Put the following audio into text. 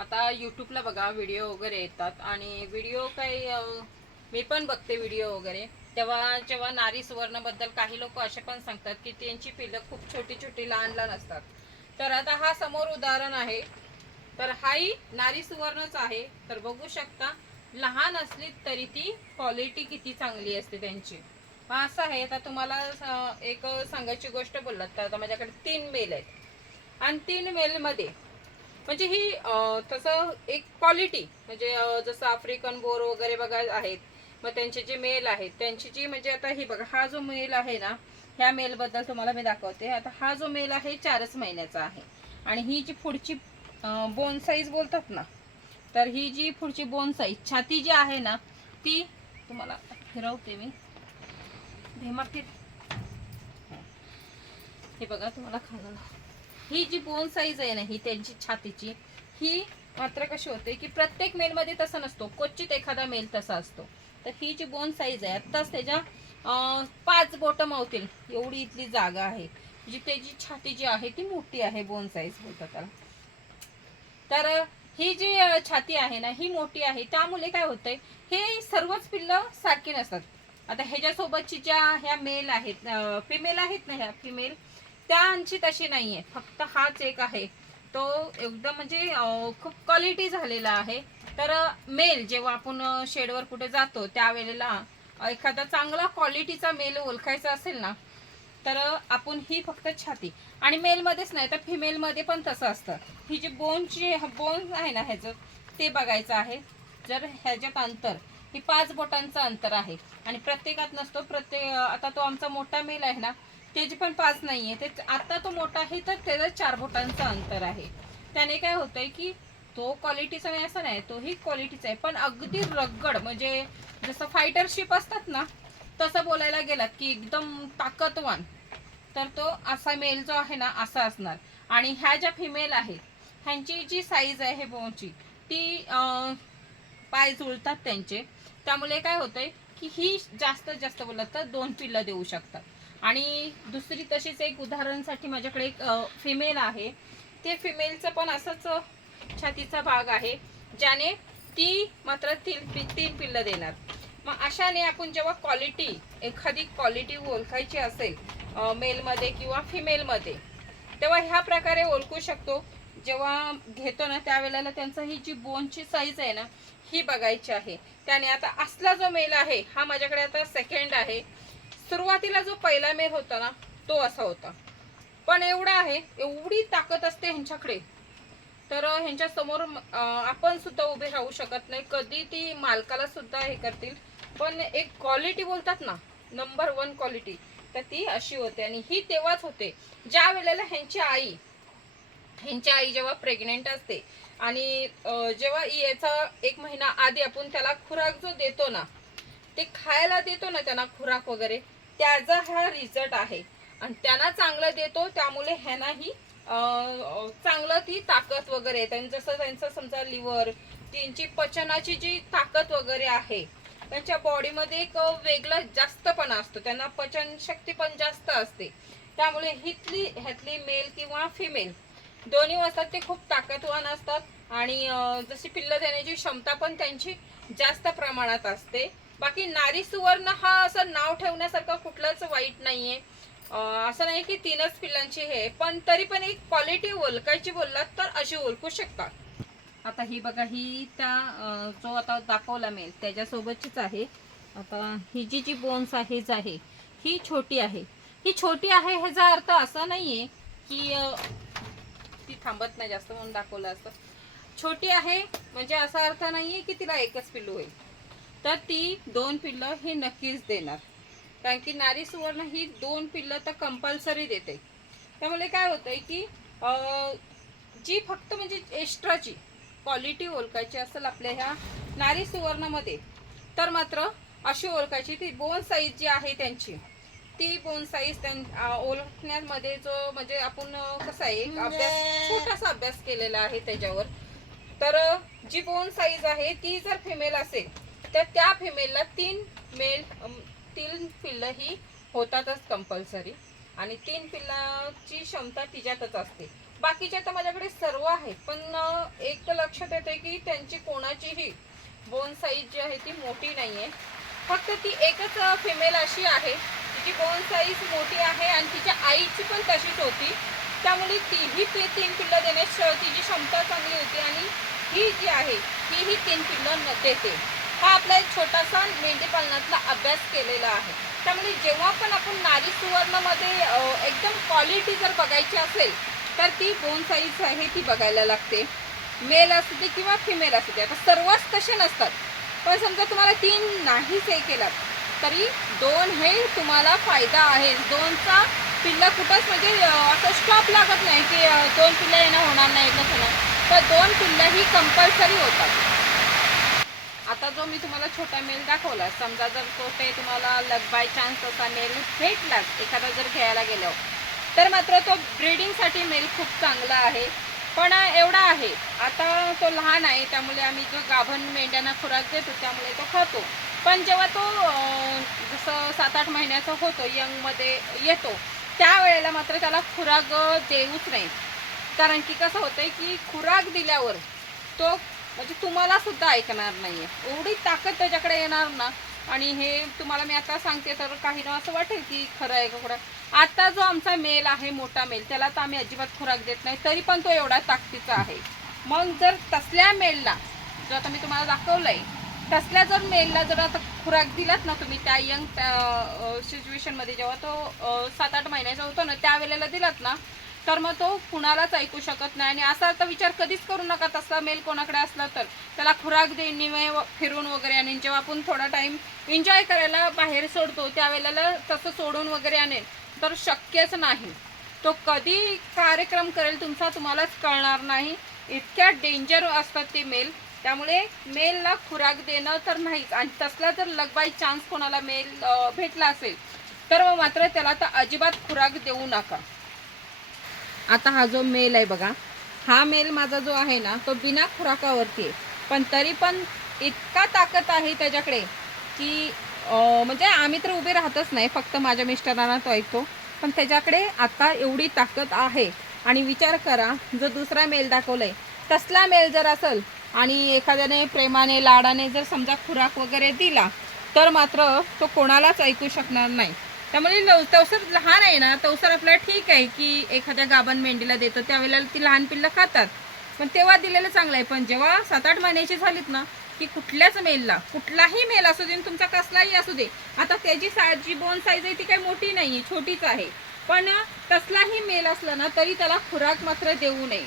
आता यूट्यूबला बघा व्हिडिओ वगैरे येतात. आणि व्हिडिओ काही मी पण बघते व्हिडिओ वगैरे. तेव्हा जेव्हा नारी सुवर्णबद्दल काही लोक असे पण सांगतात की त्यांची पिलं खूप छोटी छोटी लहान लहान असतात. तर आता हा समोर उदाहरण आहे. तर हाही नारी सुवर्णच आहे. तर बघू शकता लहान असली तरी ती क्वालिटी किती चांगली असते त्यांची. असं आहे. आता तुम्हाला एक सांगायची गोष्ट बोललात तर आता माझ्याकडे तीन मेल आहेत. आणि तीन मेलमध्ये म्हणजे ही तसं एक क्वालिटी म्हणजे जसं आफ्रिकन बोर वगैरे बघा आहेत मग त्यांचे जे मेल आहेत त्यांची जी म्हणजे आता ही बघा हा जो मेल आहे ना ह्या मेलबद्दल तुम्हाला मी दाखवते. आता हा जो मेल आहे चारच महिन्याचा आहे. आणि ही जी पुढची बोन साईज बोलतात ना तर ही जी पुढची बोन साईज छाती जी आहे ना ती तुम्हाला फिरवते मी. भेमाटीत हे बघा तुम्हाला खायला ही जी बोन साईज आहे ना ही त्यांची छातीची ही मात्र कशी होते की प्रत्येक मेलमध्ये तसा नसतो. क्वचित एखादा मेल तसा असतो. तर ही जी बोन साईज आहे आत्ताच त्याच्या पाच बोटं मावतील एवढी इथली जागा आहे. जी त्याची छाती जी आहे ती मोठी आहे बोन साईज बोलतात त्याला. तर ही जी छाती आहे ना ही मोठी आहे. त्यामुळे काय होतंय हे सर्वच पिल्लं सारखी नसतात. आता ह्याच्यासोबतची ज्या ह्या मेल आहेत फिमेल आहेत ना ह्या फिमेल त्यांची तशी नाही आहे फक्त हाच एक आहे. तो एकदम म्हणजे खूप क्वालिटी झालेला आहे. तर मेल जेव्हा आपण शेडवर कुठे जातो त्यावेळेला एखादा चांगला क्वालिटीचा मेल ओळखायचा असेल ना तर आपण ही फक्त छाती. आणि मेलमध्येच नाही तर फिमेलमध्ये पण तसं असतं. ही जी बोनची बोन आहे ना ह्याचं ते बघायचं आहे. जर ह्याच्यात अंतर ही पाच बोटांचं अंतर आहे. आणि प्रत्येकात नसतो प्रत्येक आता तो आमचा मोठा मेल आहे ना त्याची पण पाच नाहीये ते आता तो मोठा आहे तर त्याचं चार बोटांचं अंतर आहे. त्याने काय होतंय की तो क्वालिटीचा नाही असं नाही तोही क्वालिटीचा आहे. पण अगदी रगड म्हणजे जसं फायटरशिप असतात ना तसं बोलायला गेलात की एकदम ताकदवान तर तो असा मेल जो आहे ना असा असणार. आणि ह्या ज्या फिमेल आहेत ह्यांची जी साईज आहे बोनची ती पाय जुळतात त्यांचे. त्यामुळे काय होतंय की ही जास्त जास्त बोलत तर दोन पिल्लं देऊ शकतात. आणि दुसरी तशीच एक उदाहरणसाठी माझ्याकडे एक फिमेल आहे. ते फिमेलचं पण असंच छातीचा भाग आहे ज्याने ती मात्र तीन तीन पिल्लं देणार. मग अशाने आपण जेव्हा क्वालिटी एखादी क्वालिटी ओळखायची असेल मेलमध्ये किंवा फिमेलमध्ये तेव्हा ह्या प्रकारे ओळखू शकतो. जेव्हा घेतो ना त्यावेळेला त्यांचं ही जी बोनची साईज आहे ना ही बघायची आहे. त्याने आता असला जो मेल आहे हा माझ्याकडे आता सेकंड आहे. सुरुवातीला जो पहिला मेल होता ना तो असा होता. पण एवढा आहे एवढी ताकद असते ह्यांच्याकडे तर ह्यांच्या समोर आपण सुद्धा उभे राहू शकत नाही. कधी ती मालकाला सुद्धा हे करतील. पण एक क्वालिटी बोलतात ना नंबर वन क्वालिटी तर ती अशी होते. आणि ही तेव्हाच होते ज्या वेळेला ह्यांची आई ह्यांची आई जेव्हा प्रेग्नेंट असते आणि जेव्हा याचा एक महिना आधी आपण त्याला खुराक जो देतो ना ते खायला देतो ना त्यांना खुराक वगैरे त्याचा हा रिझल्ट आहे. आणि त्यांना चांगलं देतो त्यामुळे ह्यांनाही चांगलं ती ताकद वगैरे येते. आणि जसं त्यांचं समजा लिव्हर त्यांची पचनाची जी ताकद वगैरे आहे त्यांच्या बॉडीमध्ये एक वेगळा जास्तपणा असतो. त्यांना पचनशक्ती पण जास्त असते. त्यामुळे हितली ह्यातली मेल किंवा फिमेल दोन्ही असतात ते खूप ताकदवान असतात. आणि जशी पिल्लं देण्याची क्षमता पण त्यांची जास्त प्रमाणात असते बाकी नारी सुवर्ण हा असं नाव ठेवण्यासारखं कुठलंच वाईट नाहीये. असं नाही की तीनच पिल्लांची हे पण तरी पण एक क्वालिटी ओळखायची बोललात तर अशी ओळखू शकतात. आता ही बघा ही त्या जो आता दाखवला मेल त्याच्यासोबतचीच आहे. आता ही जी जी बोन्स आहे जी आहे ही छोटी आहे. ही छोटी आहे ह्याचा अर्थ असा नाहीये की ती थांबत नाही जास्त म्हणून दाखवलं असतं. छोटी आहे म्हणजे असा अर्थ नाहीये की तिला एकच पिल्लू होईल तर ती दोन पिल्लं ही नक्कीच देणार. कारण की नारी सुवर्ण ही दोन पिल्लं तर कंपल्सरी देते. त्यामुळे काय होतंय की जी फक्त म्हणजे एक्स्ट्राची क्वालिटी ओळखायची असेल आपल्या ह्या नारी सुवर्णामध्ये तर मात्र अशी ओळखायची ती बोन साईज जी आहे त्यांची ती बोन साईज त्यां ओळखण्यामध्ये जो म्हणजे आपण कसा आहे अभ्यास छोटासा अभ्यास केलेला आहे त्याच्यावर. तर जी बोन साईज आहे ती जर फिमेल असेल तर त्या फिमेलला तीन मेल तीन पिल्लं ही होतातच कंपल्सरी आणि तीन पिल्लाची क्षमता तिच्यातच असते. बाकीच्या तर माझ्याकडे सर्व आहेत पण एक तर लक्षात येते की त्यांची कोणाचीही बोन साईज जी आहे ती मोठी नाही आहे फक्त ती एकच फिमेल अशी आहे तिची बोन साईज मोठी आहे आणि तिच्या आईची पण तशीच होती. त्यामुळे तीही ती तीन पिल्लं देण्याची तिची क्षमता चांगली होती आणि ही जी आहे तीही तीन पिल्लं न देते. हा आपला एक छोटासा मेंढी पालनातला अभ्यास केलेला आहे. त्यामुळे जेव्हा पण आपण नारी सुवर्णमध्ये एकदम क्वालिटी जर बघायची असेल तर ती बोन साईज आहे ती बघायला लागते. मेल असू दे किंवा फिमेल असू दे. आता सर्वच तसे नसतात. पण समजा तुम्हाला तीन नाहीच हे केलात तरी दोन हे तुम्हाला फायदा आहे. दोनचा पिल्ला कुठंच म्हणजे असं स्टॉप लागत नाही की दोन पिल्ला येणं होणार नाही येणं होणार. तर दोन पिल्ला ही कंपल्सरी होतात. आता जो मी तुम्हाला छोटा मेल दाखवला समजा जर तो ते तुम्हाला लग बाय चान्स असा मेल भेटलाच एखादा जर घ्यायला गेल्यावर तर मात्र तो ब्रीडिंगसाठी मेल खूप चांगला आहे. पण एवढा आहे आता तो लहान आहे त्यामुळे आम्ही जो गाभण मेंढ्यांना खुराक देतो त्यामुळे तो खातो. पण जेव्हा तो जसं सात आठ महिन्याचा होतो यंगमध्ये येतो त्यावेळेला मात्र त्याला खुराक देऊच नाही. कारण की कसं होतंय की खुराक दिल्यावर तो म्हणजे तुम्हाला सुद्धा ऐकणार नाहीये. एवढी ताकद त्याच्याकडे येणार ना. आणि हे तुम्हाला मी आता सांगते तर काही ना असं वाटेल की खरं आहे का खरं आता जो आमचा मेल आहे मोठा मेल त्याला तर आम्ही अजिबात खुराक देत नाही तरी पण तो एवढा ताकदीचा आहे. मग जर तसल्या मेलला जो आता मी तुम्हाला दाखवलंय तसल्या जर मेलला जर आता खुराक दिलात ना तुम्ही त्या यंग सिच्युएशनमध्ये जेव्हा तो सात आठ महिन्याचा होतो ना त्यावेळेला दिलात ना तर मग तो कुणालाच ऐकू शकत नाही. आणि असा आता विचार कधीच करू नका. तसला मेल कोणाकडे असला तर. त्याला खुराक देणे व- फिरून वगैरे आणि जेव्हा आपण थोडा टाईम एन्जॉय करायला बाहेर सोडतो त्यावेळेला तसं सोडून वगैरे आणेल तर शक्यच नाही. तो कधी कार्यक्रम करेल तुमचा तुम्हालाच कळणार नाही. इतक्या डेंजर असतात ते मेल. त्यामुळे मेलला खुराक देणं तर नाहीच. आणि तसला जर लग बाय चान्स कोणाला मेल भेटला असेल तर मग मात्र त्याला तर अजिबात खुराक देऊ नका. आता हा जो मेल आहे बघा. हा मेल माझा जो आहे ना तो बिना खुराकावरती आहे. पण तरी पण इतका ताकद आहे त्याच्याकडे की म्हणजे आम्ही तर उभे राहतच नाही फक्त माझ्या मिस्टरांना तो ऐकतो. पण त्याच्याकडे आता एवढी ताकद आहे. आणि विचार करा जो दुसरा मेल दाखवलाय तसला मेल जर असेल आणि एखाद्याने प्रेमाने लाडाने जर समजा खुराक वगैरे दिला तर मात्र तो कोणालाच ऐकू शकणार नाही. त्यामुळे लव- तवसर लहान आहे ना तवसर आपल्याला ठीक आहे की एखाद्या गाभण मेंढीला देतो त्यावेळेला ती लहान पिल्लं खातात. पण तेव्हा दिलेलं चांगलं आहे. पण जेव्हा सात आठ महिन्याची झालीत ना की कुठल्याच मेलला कुठलाही मेल असू दे आणि तुमचा कसलाही असू दे आता त्याची सा जी बोन साईज आहे ती काही मोठी नाही आहे छोटीच आहे. पण कसलाही मेल असला ना तरी त्याला खुराक मात्र देऊ नये.